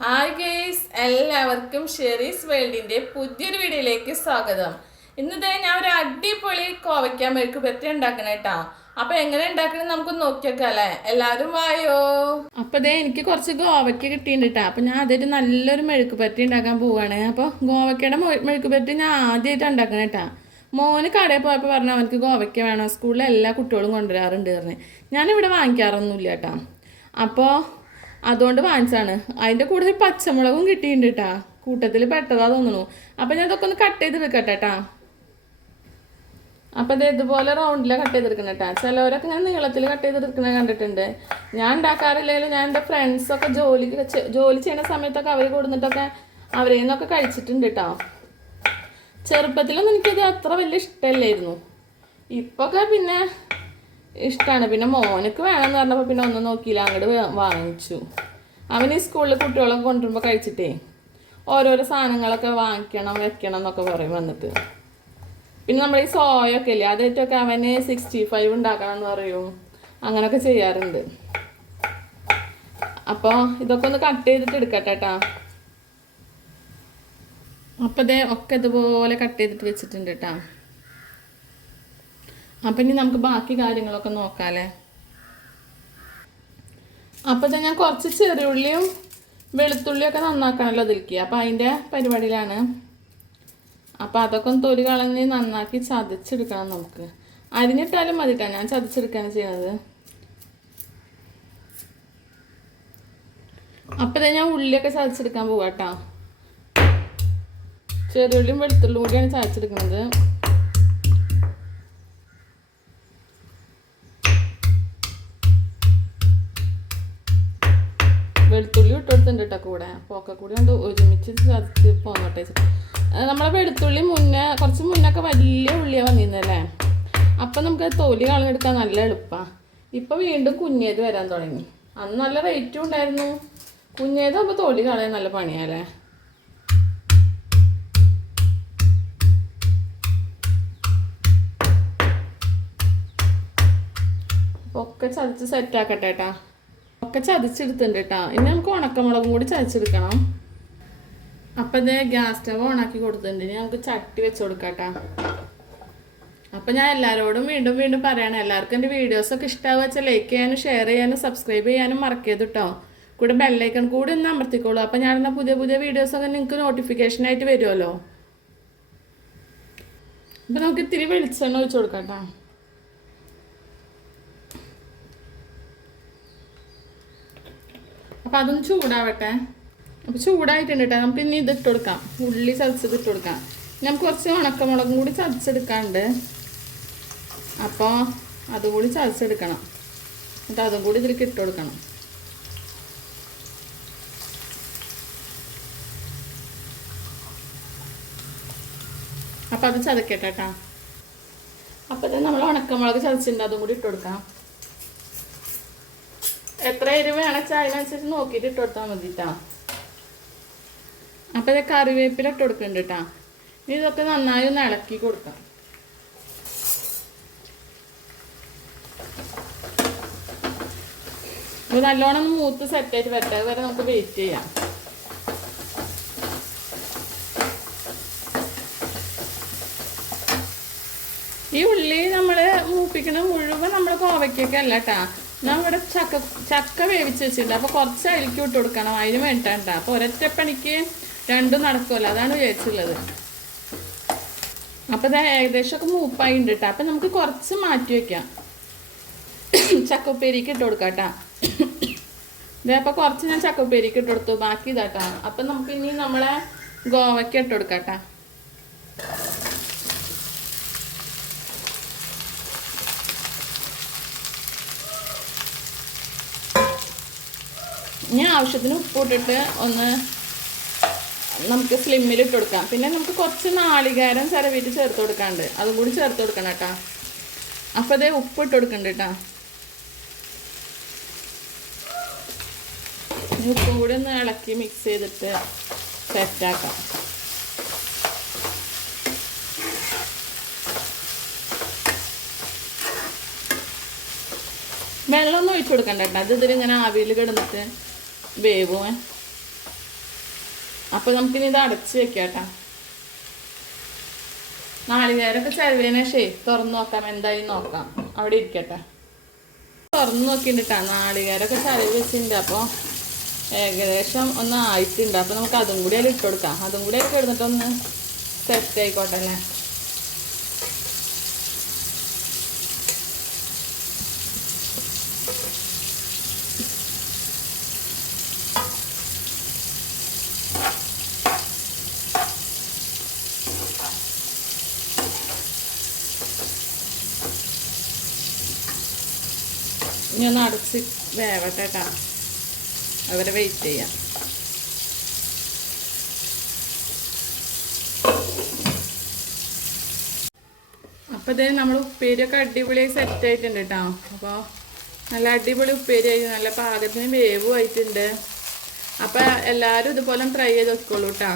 Hi guys, എല്ലാവർക്കും Sherry's വേൾഡിന്റെ പുതിയൊരു വീഡിയോയിലേക്ക് സ്വാഗതം. ഇന്നത്തെ ഞാൻ ഒരു അടിപൊളി കോവയ്ക്ക മെഴുക്ക് പുരട്ടി ഉണ്ടാക്കണം കേട്ടോ. അപ്പൊ എങ്ങനെ ഉണ്ടാക്കണം നമുക്ക് നോക്കിയേക്കാല്ലേ. എല്ലാവരും വായോ. അപ്പൊ എനിക്ക് കുറച്ച് ഗോവയ്ക്ക കിട്ടിയിട്ടാ. അപ്പൊ ഞാൻ അതൊരു നല്ലൊരു മെഴുക്ക് പുരട്ടി ഉണ്ടാക്കാൻ പോവാണ്. അപ്പൊ ഗോവയ്ക്കയുടെ മെഴുക്ക് പുരട്ടി ഞാൻ ആദ്യമായിട്ട് ഉണ്ടാക്കണം കേട്ടാ. മോന് കടയിൽ പോയപ്പോൾ പറഞ്ഞു അവനക്ക് ഗോവയ്ക്ക വേണം, സ്കൂളിലെ എല്ലാ കുട്ടികളും കൊണ്ടുവരാറുണ്ട് പറഞ്ഞ്. ഞാനിവിടെ വാങ്ങിക്കാറൊന്നുമില്ല കേട്ടോ. അപ്പോൾ അതുകൊണ്ട് വാങ്ങിച്ചാണ്. അതിൻ്റെ കൂടുതൽ പച്ചമുളകും കിട്ടിയിട്ടുണ്ട് കേട്ടാ. കൂട്ടത്തിൽ പെട്ടതാ തോന്നുന്നു. അപ്പം ഞാൻ ഇതൊക്കെ ഒന്ന് കട്ട് ചെയ്തെടുക്കട്ടെ കേട്ടാ. അപ്പം ഇത് ഇതുപോലെ റൗണ്ടിലാണ് കട്ട് ചെയ്തെടുക്കണം കേട്ടാ. ചിലവരൊക്കെ ഞാൻ നീളത്തിൽ കട്ട് ചെയ്തെടുക്കുന്നത് കണ്ടിട്ടുണ്ട്. ഞാൻ ഉണ്ടാക്കാറില്ലെങ്കിലും ഞാൻ എൻ്റെ ഫ്രണ്ട്സൊക്കെ ജോലി ചെയ്യുന്ന സമയത്തൊക്കെ അവർ കൊടുത്തിട്ടൊക്കെ അവരിൽ നിന്നൊക്കെ കഴിച്ചിട്ടുണ്ട് കേട്ടോ. ചെറുപ്പത്തിലൊന്നും എനിക്കത് അത്ര വലിയ ഇഷ്ടമല്ലായിരുന്നു. ഇപ്പൊക്കെ പിന്നെ ഇഷ്ടമാണ്. പിന്നെ മോനക്ക് വേണമെന്ന് പറഞ്ഞപ്പോൾ പിന്നെ ഒന്നും നോക്കിയില്ല, അങ്ങോട്ട് വാങ്ങിച്ചു. അവന് ഈ സ്കൂളിൽ കുട്ടികളൊക്കെ കൊണ്ടുവരുമ്പോൾ കഴിച്ചിട്ടേ ഓരോരോ സാധനങ്ങളൊക്കെ വാങ്ങിക്കണം വെക്കണം എന്നൊക്കെ പറയും വന്നിട്ട്. പിന്നെ നമ്മുടെ ഈ സോയൊക്കെ ഇല്ലേ, അതായിട്ടൊക്കെ അവന് 65 ഉണ്ടാക്കണം എന്ന് പറയും. അങ്ങനെയൊക്കെ ചെയ്യാറുണ്ട്. അപ്പോൾ ഇതൊക്കെ ഒന്ന് കട്ട് ചെയ്തിട്ട് എടുക്കട്ടെ കേട്ടാ. അപ്പോൾ ഒക്കെ ഇതുപോലെ കട്ട് ചെയ്തിട്ട് വെച്ചിട്ടുണ്ട് കേട്ടാ. അപ്പം ഇനി നമുക്ക് ബാക്കി കാര്യങ്ങളൊക്കെ നോക്കാമല്ലേ. അപ്പോൾ ഞാൻ കുറച്ച് ചെറിയുള്ളിയും വെളുത്തുള്ളിയൊക്കെ നന്നാക്കണമല്ലോ അതിലേക്ക്. അപ്പോൾ അതിൻ്റെ പരിപാടിയിലാണ്. അപ്പോൾ അതൊക്കെ ഒന്ന് തൊലി കളഞ്ഞ് നന്നാക്കി ചതച്ചെടുക്കണം നമുക്ക്. അരിഞ്ഞിട്ടാലും മതിട്ടാ, ഞാൻ ചതച്ചെടുക്കുകയാണ് ചെയ്യുന്നത്. അപ്പോൾ ഞാൻ ഉള്ളിയൊക്കെ ചതച്ചെടുക്കാൻ പോവാം കേട്ടോ. ചെറിയുള്ളിയും വെളുത്തുള്ളിയും കൂടിയാണ് ചതച്ചെടുക്കുന്നത്. വെളുത്തുള്ളി ഇട്ടുകൊടുത്തിട്ടുണ്ട് കേട്ടോ കൂടെ. അപ്പോൾ ഒക്കെ കൂടി കൊണ്ട് ഒരുമിച്ച് ചതച്ച് പോന്നോട്ടെ. നമ്മളെ വെളുത്തുള്ളി കുറച്ച് മുന്നൊക്കെ വലിയ ഉള്ളിയാണ് വന്നിരുന്നല്ലേ. അപ്പം നമുക്ക് തൊലി കളഞ്ഞെടുക്കാൻ നല്ല എളുപ്പമാണ്. ഇപ്പോൾ വീണ്ടും കുഞ്ഞേത് വരാൻ തുടങ്ങി. അന്ന് നല്ല റേറ്റും ഉണ്ടായിരുന്നു. കുഞ്ഞേതാകുമ്പോൾ തൊലി കളയാൻ നല്ല പണിയല്ലേ. അപ്പോൾ ഒക്കെ ചതച്ച് സെറ്റാക്കട്ടെ കേട്ടാ. ഒക്കെ ചതച്ചെടുത്തിട്ടുണ്ട് കേട്ടോ. ഇനി നമുക്ക് ഉണക്കമുളകും കൂടി ചതച്ചെടുക്കണം. അപ്പം ഗ്യാസ് സ്റ്റവ് ഓണാക്കി കൊടുത്തിട്ടുണ്ട്. ഇനി നമുക്ക് ചട്ടി വെച്ച് കൊടുക്കാം കേട്ടോ. അപ്പം ഞാൻ എല്ലാവരോടും വീണ്ടും വീണ്ടും പറയണം, എല്ലാവർക്കും എൻ്റെ വീഡിയോസൊക്കെ ഇഷ്ടമാവുക വെച്ചാൽ ലൈക്ക് ചെയ്യാനും ഷെയർ ചെയ്യാനും സബ്സ്ക്രൈബ് ചെയ്യാനും മറക്കരുത് കേട്ടോ. കൂടെ ബെല്ലൈക്കൺ കൂടി ഒന്ന് അമർത്തിക്കോളൂ. അപ്പം ഞാനെന്നാൽ പുതിയ പുതിയ വീഡിയോസൊക്കെ നിങ്ങൾക്ക് നോട്ടിഫിക്കേഷനായിട്ട് വരുമല്ലോ. അപ്പം നമുക്ക് ഇത്തിരി വെളിച്ചെണ്ണ ഒഴിച്ച് കൊടുക്കാം കേട്ടോ. അപ്പം അതൊന്ന് ചൂടാവട്ടെ. അപ്പോൾ ചൂടായിട്ടുണ്ട് കേട്ടോ. നമുക്ക് ഇനി ഇതിട്ട് കൊടുക്കാം, ഉള്ളി ചതച്ചത് ഇട്ട് കൊടുക്കാം. നമുക്ക് കുറച്ച് ഉണക്കമുളകും കൂടി ചതച്ചെടുക്കാണ്ട്. അപ്പോൾ അതും കൂടി ചതച്ചെടുക്കണം. എന്നിട്ട് അതും കൂടി ഇതിലേക്ക് ഇട്ട് കൊടുക്കണം. അപ്പോൾ അത് ചതക്കട്ടെ കേട്ടോ. അപ്പോൾ നമ്മൾ ഉണക്കമുളക് ചതച്ചിട്ടുണ്ട്, അതും കൂടി ഇട്ട് കൊടുക്കാം. എത്ര എരിവ് വേണമെച്ചാൽ അതിനനുസരിച്ച് നോക്കിയിട്ട് ഇട്ട് കൊടുത്താൽ മതി കേട്ടോ. അപ്പോൾ കറിവേപ്പില ഇട്ട് കൊടുക്കുന്നുണ്ട് കേട്ടോ. ഇനി ഇതൊക്കെ നന്നായി ഒന്ന് ഇളക്കി കൊടുക്കാം. ഇത് നല്ലോണം ഒന്ന് മൂത്ത് സെറ്റായിട്ട് വരട്ടെ. അതുവരെ നമുക്ക് വെയിറ്റ് ചെയ്യാം. ഈ ഉള്ളി നമ്മൾ മൂപ്പിക്കണ മുഴുവൻ നമ്മൾ കോവയ്ക്കൊക്കെ അല്ല കേട്ടോ. നമ്മുടെ ചക്ക വേവിച്ച് വെച്ചിട്ടുണ്ട്. അപ്പോൾ കുറച്ച് അരിക്ക് ഇട്ട് കൊടുക്കണം, അതിന് വേണ്ടിട്ടാ. അപ്പോൾ ഒരൊറ്റപ്പണിക്ക് രണ്ടും നടക്കുമല്ലോ, അതാണ് വിചാരിച്ചുള്ളത്. അപ്പോൾ ഇത് ഏകദേശമൊക്കെ മൂപ്പായി ഉണ്ട് കേട്ടോ. അപ്പം നമുക്ക് കുറച്ച് മാറ്റി വയ്ക്കാം. ചക്കപ്പേരിക്ക് ഇട്ട് കൊടുക്കാം കേട്ടോ. അപ്പോൾ കുറച്ച് ഞാൻ ചക്കപ്പേരിക്ക് ഇട്ട് കൊടുത്തു, ബാക്കി ഇതാട്ടോ. അപ്പം നമുക്ക് ഇനി നമ്മളെ ഗോവയ്ക്ക് ഇട്ട് കൊടുക്കാം കേട്ടോ. ഇനി ആവശ്യത്തിന് ഉപ്പ് ഇട്ടിട്ട് ഒന്ന് നമുക്ക് സ്ലിമ്മിൽ ഇട്ട് കൊടുക്കാം. പിന്നെ നമുക്ക് കുറച്ച് നാളികേരം ചിരവിയിട്ട് ചേർത്ത് കൊടുക്കാണ്ട്, അതും കൂടി ചേർത്ത് കൊടുക്കണം കേട്ടോ. അപ്പോൾ ഉപ്പ് ഇട്ട് കൊടുക്കണ്ട കേട്ടോ. ഉപ്പും കൂടി ഒന്ന് ഇളക്കി മിക്സ് ചെയ്തിട്ട് സെറ്റാക്കാം. വെള്ളമൊന്നും ഒഴിച്ചു കൊടുക്കണ്ട കേട്ടോ. അത് ഇതിലിങ്ങനെ ആവിയിൽ കിടന്നിട്ട് വേവുമേ. അപ്പോൾ നമുക്കിനി ഇത് അടച്ച് വെക്കാം കേട്ടോ. നാളികേരമൊക്കെ ചിലവിനെ തുറന്ന് നോക്കാം, എന്തായാലും നോക്കാം. അവിടെ ഇരിക്കട്ടെ. തുറന്ന് നോക്കിയിട്ടാ നാളികേരമൊക്കെ ചിലവ് വെച്ചിട്ടുണ്ട്. അപ്പോൾ ഏകദേശം ഒന്ന് ആയിട്ടുണ്ട്. അപ്പോൾ നമുക്ക് അതും കൂടി അതിൽ ഇട്ട് കൊടുക്കാം. അതും കൂടി അതിൽ കിടന്നിട്ടൊന്ന് സെറ്റ് ആയിക്കോട്ടെ അല്ലേ. ഇനി ഒന്ന് അടച്ച് വേവട്ടെ കേട്ടോ. അവരെ വെയിറ്റ് ചെയ്യാം. അപ്പോൾ ഇതേ നമ്മൾ ഉപ്പേരിയൊക്കെ അടിപൊളിയായി സെറ്റ് ആയിട്ടുണ്ട് കേട്ടോ. അപ്പോൾ നല്ല അടിപൊളി ഉപ്പേരി ആയി, നല്ല പാകത്തിന് വേവും ആയിട്ടുണ്ട്. അപ്പോൾ എല്ലാവരും ഇതുപോലെ ട്രൈ ചെയ്ത് വെക്കോളൂ കേട്ടോ.